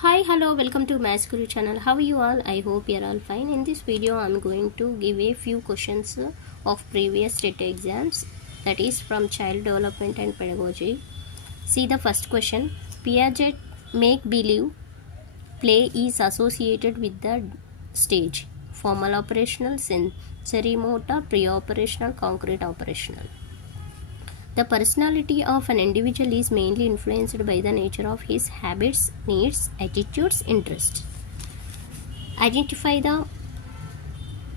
Hi, hello, welcome to Maths Guru channel. How are you all? I hope you are all fine. In this video, I am going to give a few questions of previous TET exams, that is from child development and pedagogy. See the first question. Piaget make believe play is associated with the stage. Formal operational, sensory motor, pre-operational, concrete operational. The personality of an individual is mainly influenced by the nature of his habits, needs, attitudes, interests. Identify the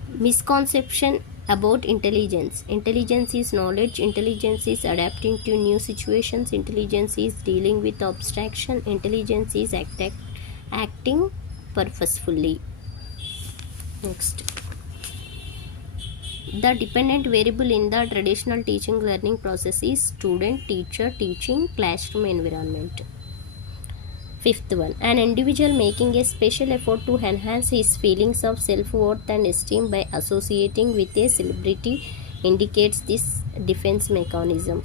misconception about intelligence. Intelligence is knowledge, intelligence is adapting to new situations, intelligence is dealing with abstraction, intelligence is acting purposefully. Next. The dependent variable in the traditional teaching learning process is student, teacher, teaching, classroom environment. Fifth one, an individual making a special effort to enhance his feelings of self-worth and esteem by associating with a celebrity indicates this defense mechanism.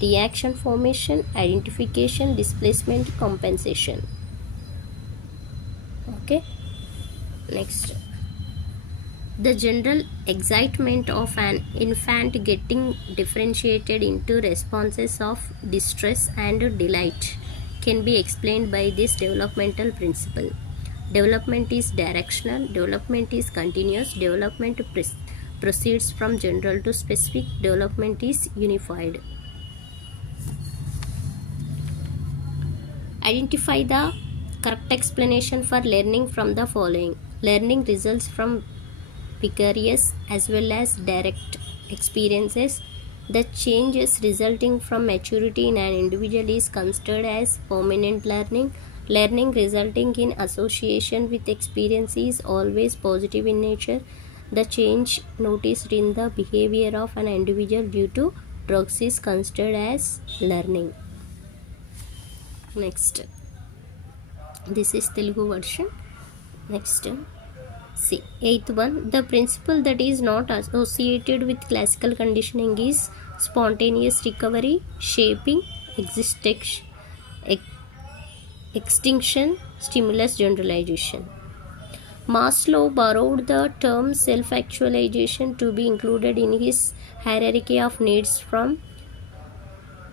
Reaction formation, identification, displacement, compensation. Okay. Next. The general excitement of an infant getting differentiated into responses of distress and delight can be explained by this developmental principle. Development is directional, development is continuous, development proceeds from general to specific, development is unified. Identify the correct explanation for learning from the following. Learning results from vicarious as well as direct experiences. The changes resulting from maturity in an individual is considered as permanent learning. Learning resulting in association with experience is always positive in nature. The change noticed in the behavior of an individual due to drugs is considered as learning. Next. This is Telugu version. Next. See, eighth one, the principle that is not associated with classical conditioning is spontaneous recovery, shaping, extinction, stimulus generalization. Maslow borrowed the term self-actualization to be included in his hierarchy of needs from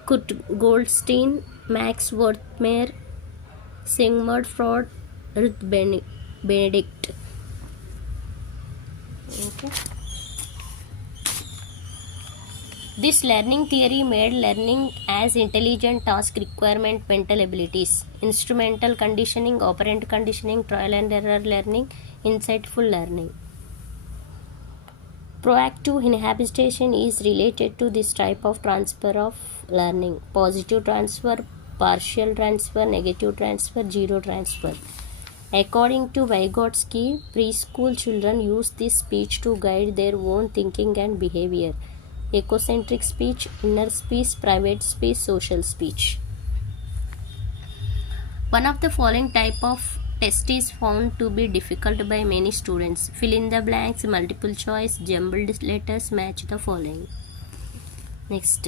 Kurt Goldstein, Max Wertheimer, Sigmund Freud, Ruth Benedict. Okay. This learning theory made learning as intelligent task requirement mental abilities, instrumental conditioning, operant conditioning, trial and error learning, insightful learning. Proactive inhabitation is related to this type of transfer of learning. Positive transfer, partial transfer, negative transfer, zero transfer. According to Vygotsky, preschool children use this speech to guide their own thinking and behavior. Ecocentric speech, inner speech, private speech, social speech. One of the following type of test is found to be difficult by many students. Fill in the blanks, multiple choice, jumbled letters, match the following. Next.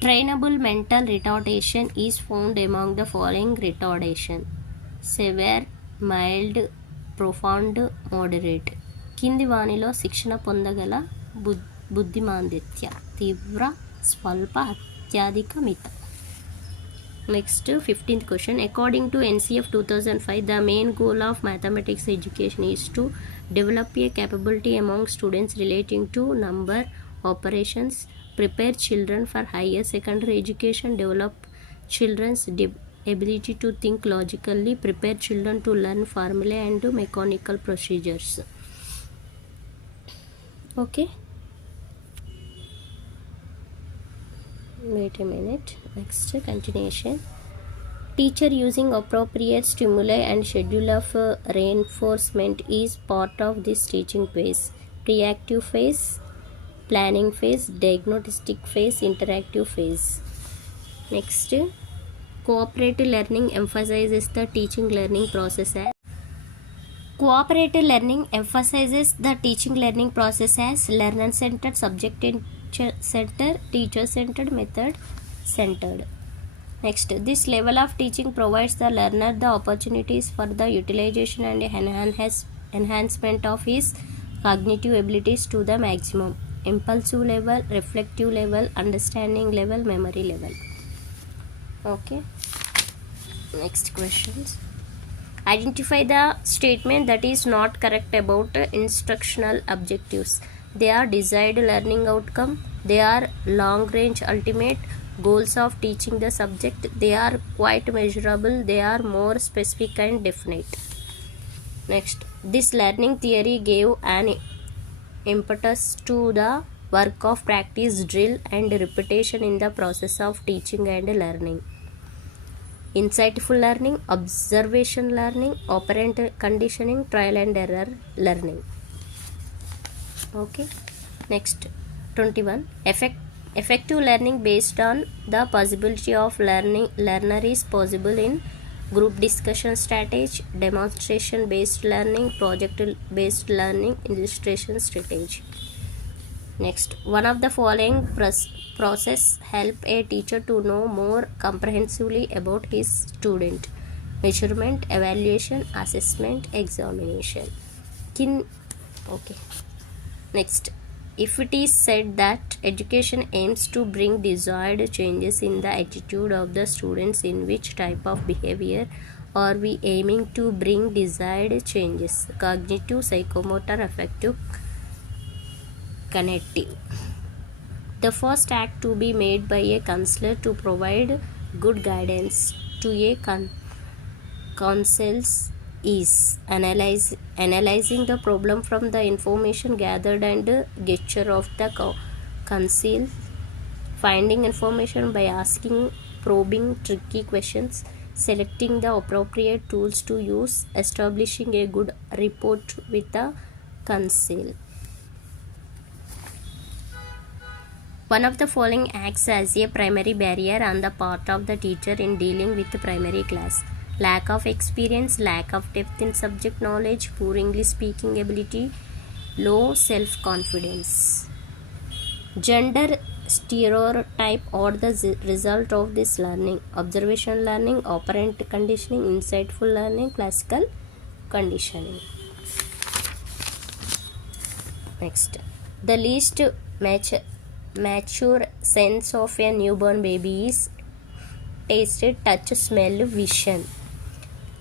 Trainable mental retardation is found among the following retardation. Severe, mild, profound, moderate. కింది వానిలో శిక్షణ పొందగల బుద్ధిమాంద్యత తీవ్ర, స్వల్ప, అత్యధిక, మిత. Next 15th question. According to NCF 2005, the main goal of mathematics education is to develop a capability among students relating to number, operations, prepare children for higher secondary education, develop children's ability to think logically, prepare children to learn formulae and mechanical procedures. Okay, wait a minute. Next, continuation. Teacher using appropriate stimuli and schedule of reinforcement is part of this teaching phase. Reactive phase, planning phase, diagnostic phase, interactive phase. Next, cooperative learning emphasizes the teaching learning process as learner-centered, subject-centered, teacher-centered, method-centered. Next, this level of teaching provides the learner the opportunities for the utilization and enhancement of his cognitive abilities to the maximum. Impulsive level, reflective level, understanding level, memory level. Okay. Next questions. Identify the statement that is not correct about instructional objectives. They are desired learning outcome. They are long range ultimate goals of teaching the subject. They are quite measurable. They are more specific and definite. Next, this learning theory gave an impetus to the work of practice, drill, and repetition in the process of teaching and learning. Insightful learning, observation learning, operant conditioning, trial and error learning. Okay. Next, 21. Effective learning based on the possibility of learner is possible in group discussion strategy, demonstration based learning, project based learning, illustration strategy. Next, one of the following process help a teacher to know more comprehensively about his student: measurement, evaluation, assessment, examination. Okay. Next, if it is said that education aims to bring desired changes in the attitude of the students, in which type of behavior are we aiming to bring desired changes? Cognitive, psychomotor, affective, cognitive. The first act to be made by a counselor to provide good guidance to a counsel is analyzing the problem from the information gathered and gesture of the counsel, finding information by asking probing tricky questions, selecting the appropriate tools to use, establishing a good rapport with the counsel. One of the following acts as a primary barrier on the part of the teacher in dealing with the primary class: lack of experience, lack of depth in subject knowledge, poor English speaking ability, low self-confidence. Gender stereotype or the result of this learning: observation learning, operant conditioning, insightful learning, classical conditioning. Next, the least mature sense of a newborn baby is taste, touch, smell, vision.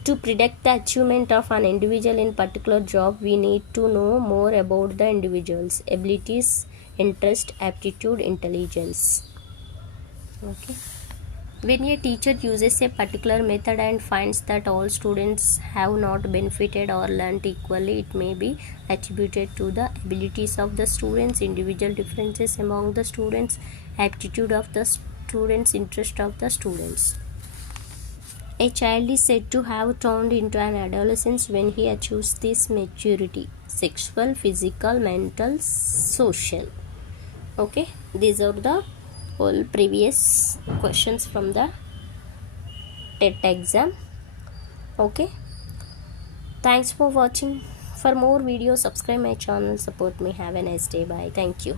To predict the achievement of an individual in particular job, we need to know more about the individual's abilities, interest, aptitude, intelligence. Okay. When a teacher uses a particular method and finds that all students have not benefited or learnt equally, it may be attributed to the abilities of the students, individual differences among the students, aptitude of the students, interest of the students. A child is said to have turned into an adolescence when he achieves this maturity: sexual, physical, mental, social. Okay, these are the all previous questions from the TET exam. Okay, thanks for watching. For more videos, subscribe my channel, support me. Have a nice day. Bye. Thank you.